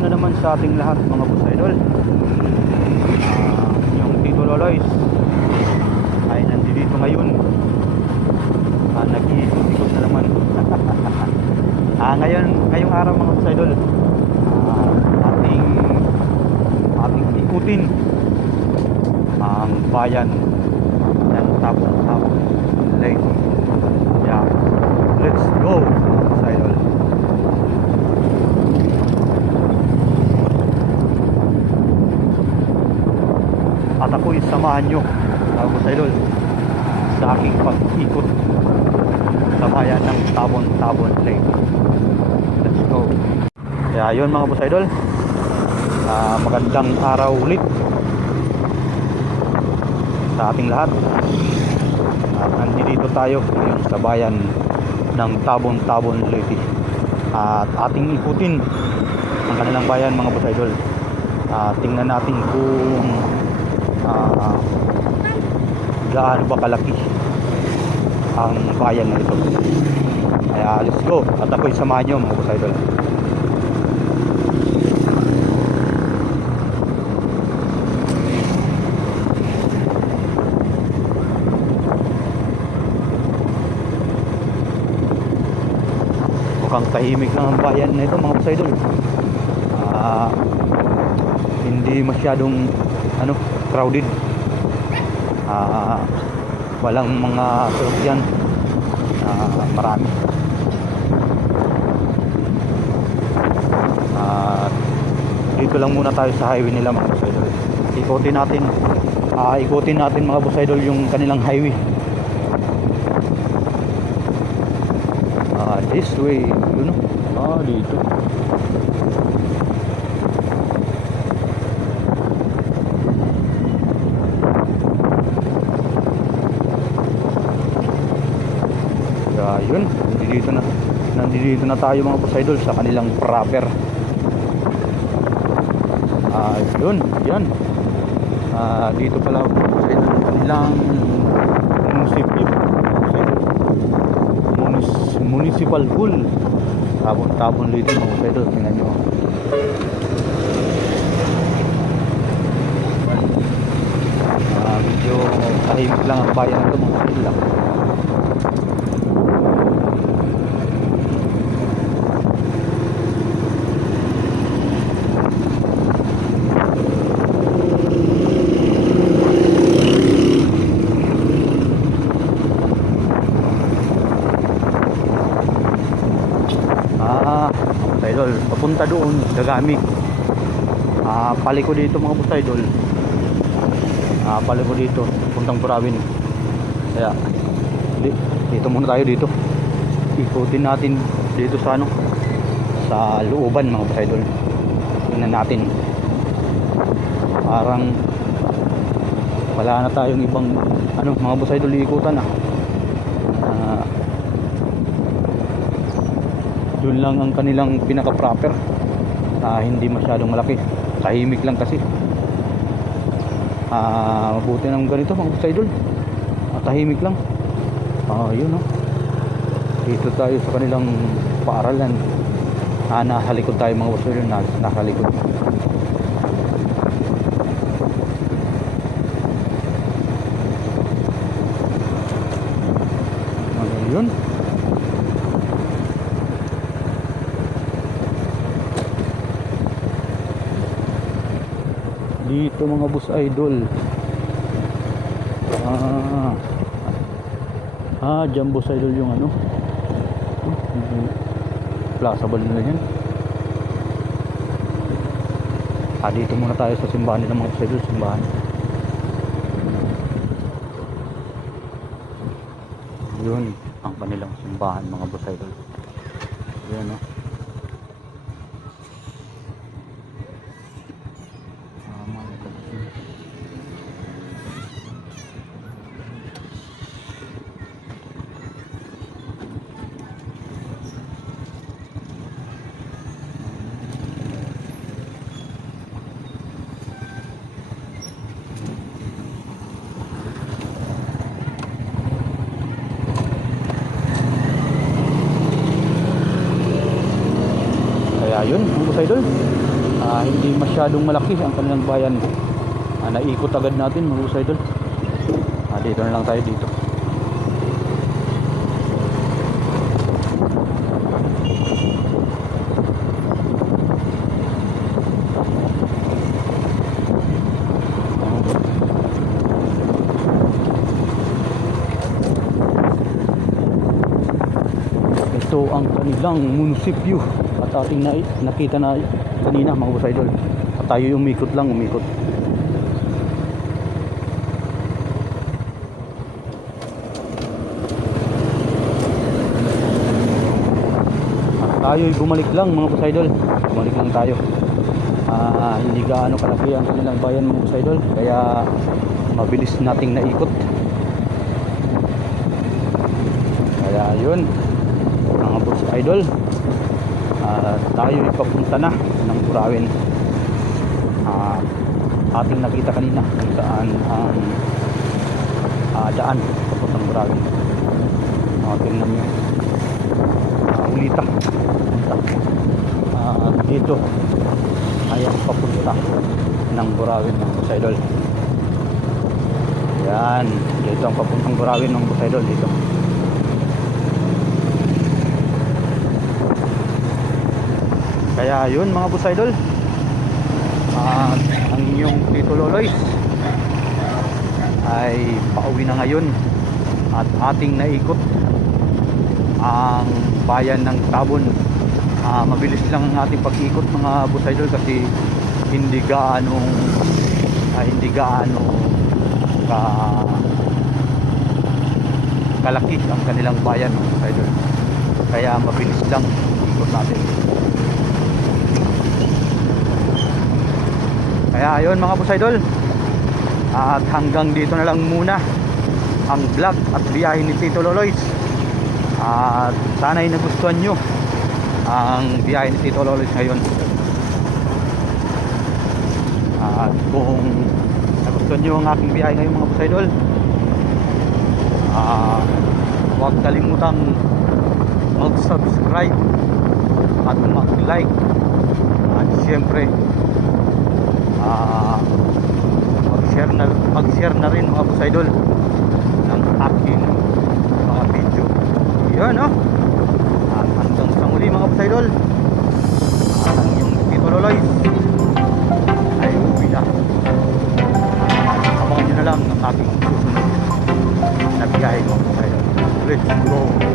na naman sa ating lahat mga boss idol. Ah, yung Tito Loloys ay nandito ngayon. Ah, nag-iikot na naman. ah, ngayon, ngayong araw mga boss idol, ah, ating ating ikutin ang bayan ng Tabong-Tabong Lake. Yeah. Let's go mga boss idol. At ako'y samahan nyo, mga boss idol, sa aking pag-ikot sa bayan ng Tabon-Tabon Lake. Let's go. Kaya yun mga boss idol, ah, magandang araw ulit sa ating lahat. At nandito tayo ngayon sa bayan ng Tabon-Tabon Lake. At ating ikutin ang kanilang bayan mga boss idol. Ah, tingnan natin kung ah, gaano ba kalaki ang bayan na ito? Kaya let's go. At ako'y samahan nyo mga boss idol. Mukhang tahimik ang bayan na ito mga boss idol. Ah, hindi masyadong ano crowded. Ah, walang mga sasakyan Ah, marami. At dito lang muna tayo sa highway nila mga boss idol. Ikutin natin. Ah, ikutin natin mga boss idol yung kanilang highway. Ah, this way yun o ah, dito Kaya yun, nandito na nandito na tayo mga boss idol sa kanilang proper. Ah, yun, yan. Ah, dito pala boss idol, ang kanilang. Munis, municipal pool. Tabon-tabon dito mga boss idol, tingnan nyo. Ah, medyo tahimik lang ang bayan ito mga idol mga idol, papunta doon, gagami. Ah, paliko dito mga boss idol. Ah, paliko dito, puntang Burawin. Kaya, di, dito muna tayo dito. Ikutin natin dito sa ano, sa looban mga boss idol. Tingnan natin. Parang wala na tayong ibang ano mga boss idol ikutan ah. Ah, doon lang ang kanilang pinaka proper Ah, hindi masyadong malaki. Tahimik lang kasi. Ah mabuti ng ganito mga idol. Ah, tahimik lang. Ah yun oh. Dito tayo sa kanilang paaralan. Ah nasa likod tayo mga boss idol. Nasa, nasa likod. Ano yun dito mga bus idol. Ah. Ah dyan bus idol yung ano. Plaza ball nila yan. Ah dito muna tayo sa simbahan nila mga bus idol simbahan. Yun ang kanilang simbahan mga bus idol. Yun oh Ah, mga kapatid. Kaya yun, mga idol. Ah, hindi masyadong malaki ang kanilang bayan. Ah, naikot agad natin mga idol. Ah, dito na lang tayo dito. Ito ang kanilang munisipyo at ating na, nakita na kanina mga boss idol. At tayo umikot lang, umikot. At tayo'y bumalik lang mga boss idol. Bumalik lang tayo. Ah, hindi gaano kalaki ang kanilang bayan mga boss idol. Kaya mabilis nating naikot. Kaya yun mga boss idol at tayo ipapunta na ng Burawin. Ah, ating nakita kanina kung saan ang ah, daan papuntang Burawin. Uh, tingnan nyo uh, ulita. At dito. Ay ang papunta ng Burawin mga boss idol. Yan dito ang papuntang Burawin mga boss idol dito Kaya yun mga boss idol. Ah, ang inyong Tito Loloy ay pauwi na ngayon at ating naikot ang bayan ng Tabon. Ah, mabilis lang ang ating pag-ikot mga boss idol kasi hindi gaano ah, hindi gaano ka kalaki ang kanilang bayan mga idol. Kaya mabilis lang ikot natin. Kaya ayun mga boss idol. At hanggang dito na lang muna Ang vlog at biyahe ni Tito Loloys At sana'y nagustuhan nyo Ang biyahe ni Tito Loloys ngayon. At kung nagustuhan nyo ang aking biyahe ngayon mga boss idol ah, Huwag kalimutang mag-subscribe At mag-like. At syempre ah mag-share na mag-share na rin mga boss idol ng aking mga video. Yan no. At hanggang sa muli mga boss idol. At ang inyong Tito Loloy ay uwi na. Abangan nyo na lang ang aking susunod na biyahe mga boss idol. Let's go.